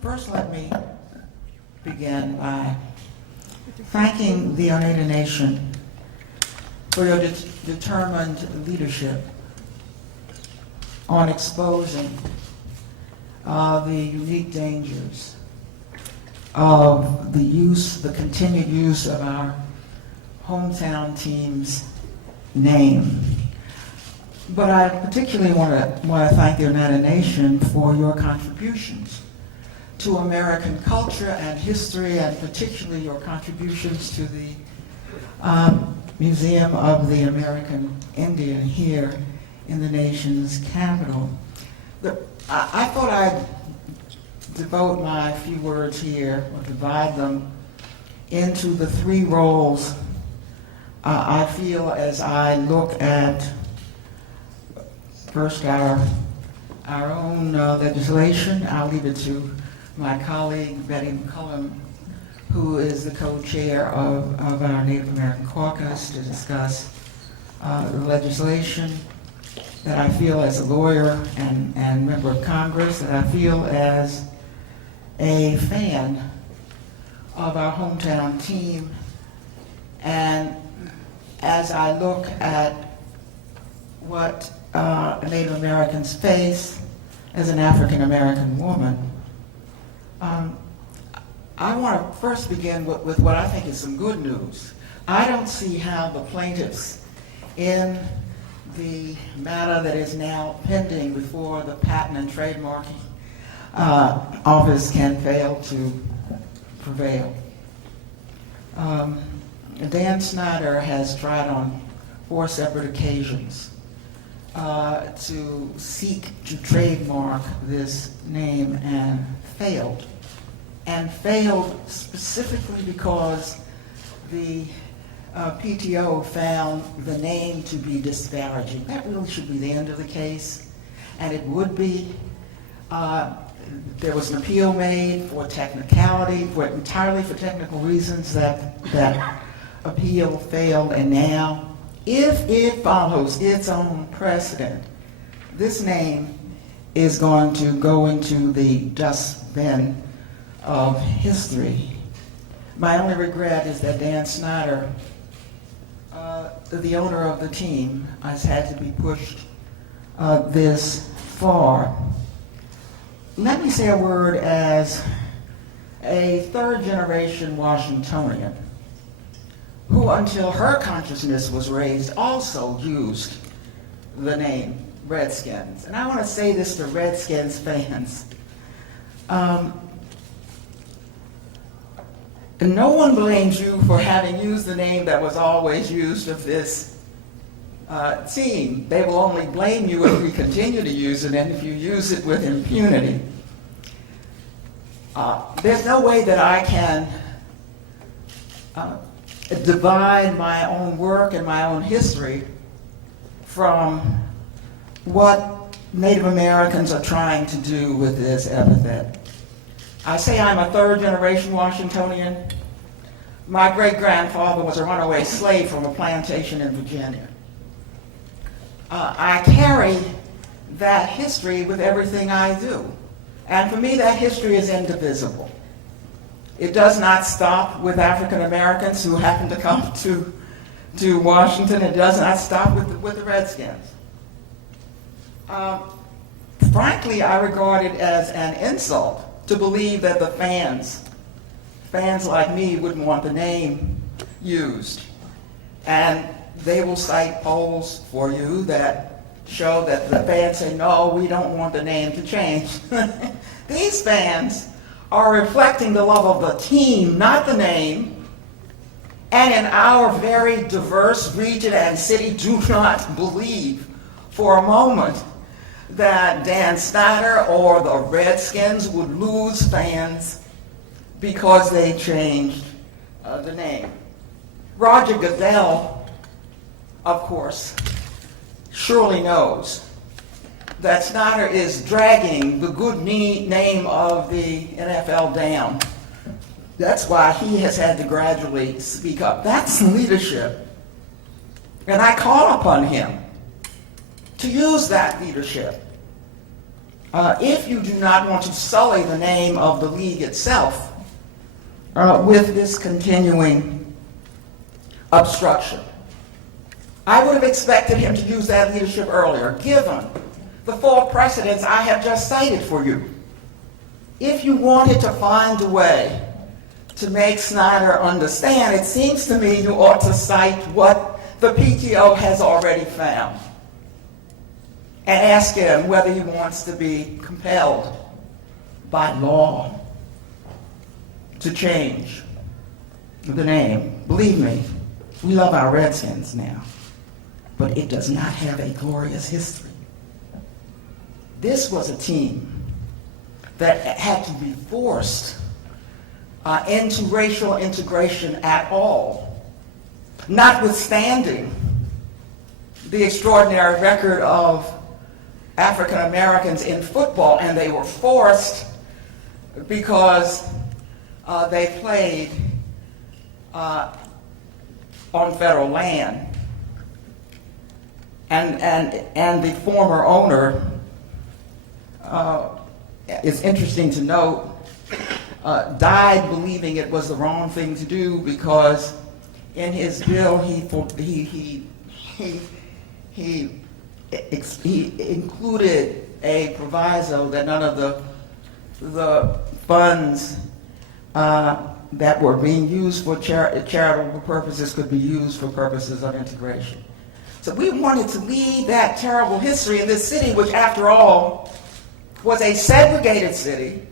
First, let me begin by thanking the Oneida Nation for your determined leadership on exposing the unique dangers of the continued use of our hometown team's name. But I particularly want to thank the Oneida Nation for your contributions to American culture and history, and particularly your contributions to the Museum of the American Indian here in the nation's capital. I thought I'd devote my few words here, or divide them, into the three roles I feel as I look at first our own legislation. I'll leave it to my colleague Betty McCullum, who is the co-chair of our Native American Caucus, to discuss the legislation that I feel as a lawyer and member of Congress, that I feel as a fan of our hometown team, and as I look at what Native Americans face as an African American woman. I want to first begin with what I think is some good news. I don't see how the plaintiffs in the matter that is now pending before the Patent and Trademark Office can fail to prevail. Dan Snyder has tried on 4 separate occasions to seek to trademark this name and failed. And failed specifically because the PTO found the name to be disparaging. That really should be the end of the case, and it would be. There was an appeal made for technicality, entirely for technical reasons. That appeal failed, and now, if it follows its own precedent, this name is going to go into the dustbin of history. My only regret is that Dan Snyder, the owner of the team, has had to be pushed this far. Let me say a word as a third-generation Washingtonian who, until her consciousness was raised, also used the name Redskins. And I want to say this to Redskins fans. And no one blames you for having used the name that was always used of this team. They will only blame you if we continue to use it, and if you use it with impunity. There's no way that I can divide my own work and my own history from what Native Americans are trying to do with this epithet. I say I'm a third-generation Washingtonian. My great-grandfather was a runaway slave from a plantation in Virginia. I carry that history with everything I do. And for me, that history is indivisible. It does not stop with African Americans who happen to come to Washington. It does not stop with the Redskins. Frankly, I regard it as an insult to believe that the fans like me wouldn't want the name used. And they will cite polls for you that show that the fans say, no, we don't want the name to change. These fans are reflecting the love of the team, not the name. And in our very diverse region and city, do not believe for a moment that Dan Snyder or the Redskins would lose fans because they changed the name. Roger Goodell, of course, surely knows that Snyder is dragging the good name of the NFL down. That's why he has had to gradually speak up. That's leadership. And I call upon him to use that leadership if you do not want to sully the name of the league itself with this continuing obstruction. I would have expected him to use that leadership earlier, given the four precedents I have just cited for you. If you wanted to find a way to make Snyder understand, it seems to me you ought to cite what the PTO has already found and ask him whether he wants to be compelled by law to change the name. Believe me, we love our Redskins now, but it does not have a glorious history. This was a team that had to be forced into racial integration at all, notwithstanding the extraordinary record of African Americans in football, and they were forced because they played on federal land. And the former owner, it's interesting to note, died believing it was the wrong thing to do because in his bill he included a proviso that none of the funds that were being used for charitable purposes could be used for purposes of integration. So we wanted to leave that terrible history in this city, which after all was a segregated city.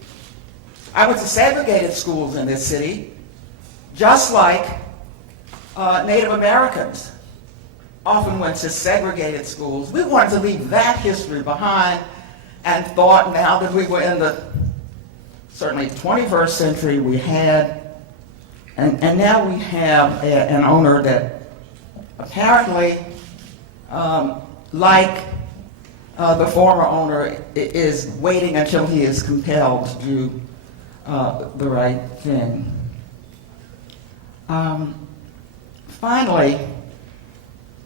I went to segregated schools in this city, just like Native Americans often went to segregated schools. We wanted to leave that history behind and thought now that we were in the certainly 21st century, we had, and now we have an owner that apparently, like the former owner, is waiting until he is compelled to do the right thing. Finally,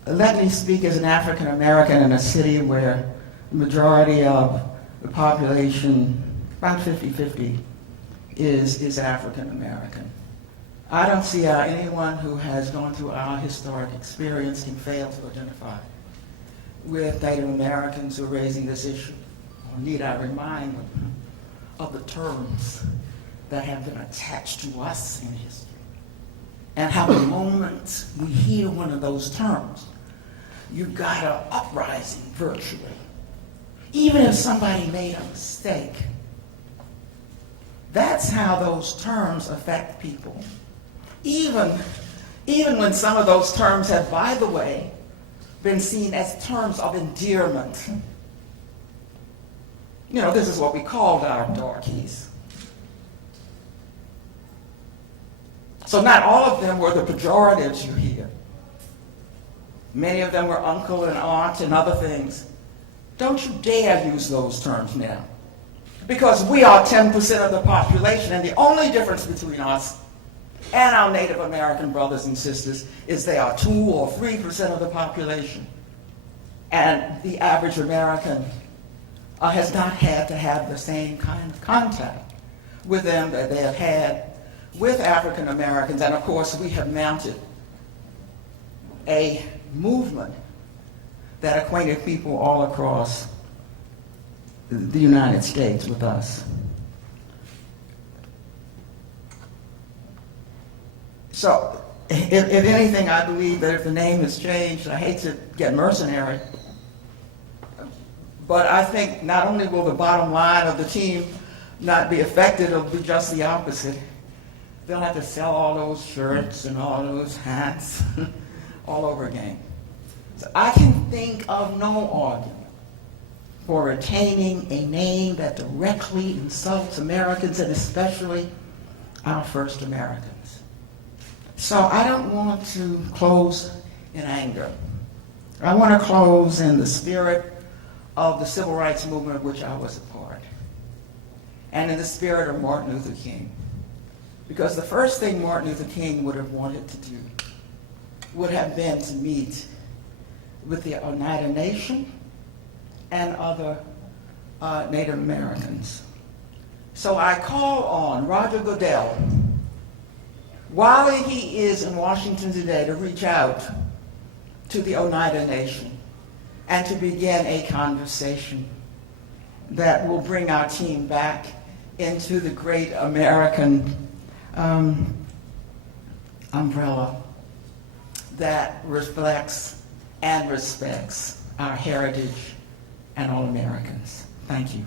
let me speak as an African American in a city where the majority of the population, about 50-50, is African American. I don't see how anyone who has gone through our historic experience can fail to identify with Native Americans who are raising this issue. Or need I remind them of the terms that have been attached to us in history, and how the moment we hear one of those terms, you've got an uprising virtually. Even if somebody made a mistake, that's how those terms affect people. Even when some of those terms have, by the way, been seen as terms of endearment. You know, this is what we called our darkies. So not all of them were the pejoratives you hear. Many of them were uncle and aunt and other things. Don't you dare use those terms now. Because we are 10% of the population, and the only difference between us and our Native American brothers and sisters is they are 2 or 3% of the population. And the average American has not had to have the same kind of contact with them that they have had with African Americans. And of course, we have mounted a movement that acquainted people all across the United States with us. So, if anything, I believe that if the name has changed, I hate to get mercenary, but I think not only will the bottom line of the team not be affected, it'll be just the opposite. They'll have to sell all those shirts and all those hats all over again. So I can think of no argument for retaining a name that directly insults Americans, and especially our first Americans. So I don't want to close in anger. I want to close in the spirit of the civil rights movement of which I was a part, and in the spirit of Martin Luther King. Because the first thing Martin Luther King would have wanted to do would have been to meet with the Oneida Nation and other Native Americans. So I call on Roger Goodell, while he is in Washington today, to reach out to the Oneida Nation and to begin a conversation that will bring our team back into the great American umbrella that reflects and respects our heritage and all Americans. Thank you.